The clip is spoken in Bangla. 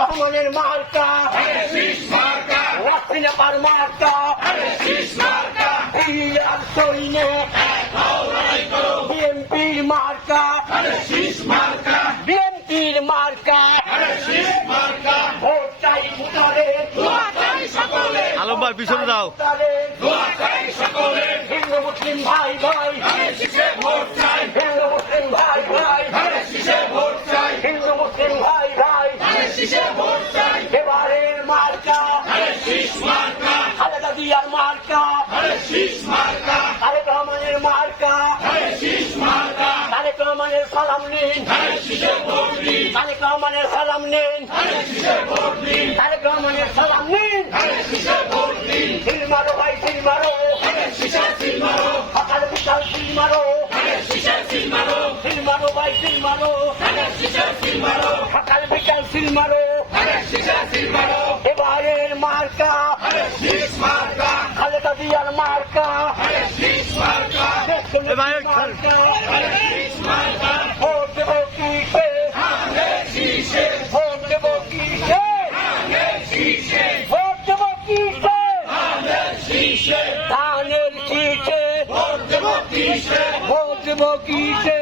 রহমানের মার্কা ওয়াসিনাপার মার্কা আর সৈনে বিএনপির মার্কা বিএনপির মার্কা ভোট চাই ভোটারের আলম ভাই পিছনে দাও। হিন্দু মুসলিম ভাই ভাই হিন্দু মুসলিম ভাই ভাই হিন্দু মুসলিম ভাই ভাই এবারের মার্কা খালেদা জিয়ার মার্কা তারেক রহমানের মার্কা তারেক রহমানের সালাম নিন তারেক রহমানের সালাম নিন তারেক রহমানের সালাম নিন সিল মারো ভাই সিল মারো সকাল বিকাল সিল মারো সিল মারো ভাই সিল মারো সকাল বিকাল সিল মারো এবারের মার্কা খালেদা জিয়ার মার্কা ভোট দেবো কিসে ভোট দেবো কিসে ভোট দেবো কিসে ধানের শীষে ভোট দেবো কিসে